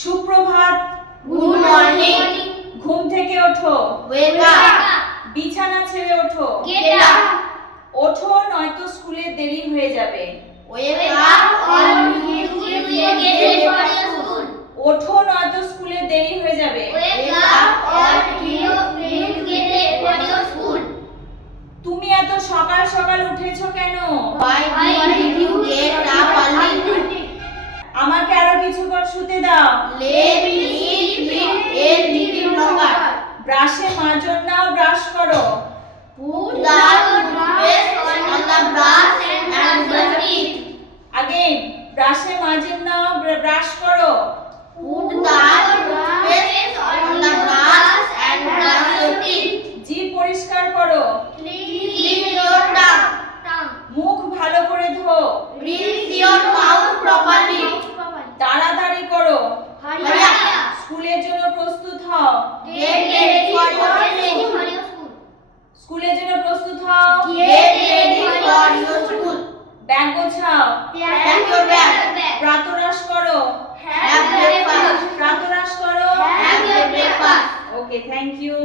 সুপ্রভাত। Good morning. ঘুম থেকে ওঠো। Wake up. বিছানা ছেড়ে ওঠো। Get up. ওঠো নয়তো স্কুলে দেরি হয়ে যাবে। Wake up or you will get late for school. ওঠো নয়তো স্কুলে দেরি হয়ে যাবে। Wake up or you will get late for school. তুমি এত সকাল সকাল উঠেছো কেন? Why did you get up early? আমাকে আরো কিছুক্ষণ শুতে দাও। Let me sleep a little longer. ব্রাশে মাজন নাও, ব্রাশ করো। Put the toothpaste on the brush and brush it. Again, ব্রাশে মাজন নাও, ব্রাশ করো। Put the toothpaste on the brush and brush your teeth. জিভ পরিষ্কার করো। Clean your tongue. মুখ ভালো করে ধো। Rinse your mouth properly. তাড়াতাড়ি করো। Hurry up. স্কুলের জন্য প্রস্তুত হও। Get ready for your school. স্কুলের জন্য প্রস্তুত হও। Get ready for your school. Bag গোছাও। Pack your bag. প্রাতরাশ করো। Have breakfast. প্রাতরাশ করো। Have your breakfast. Okay, thank you.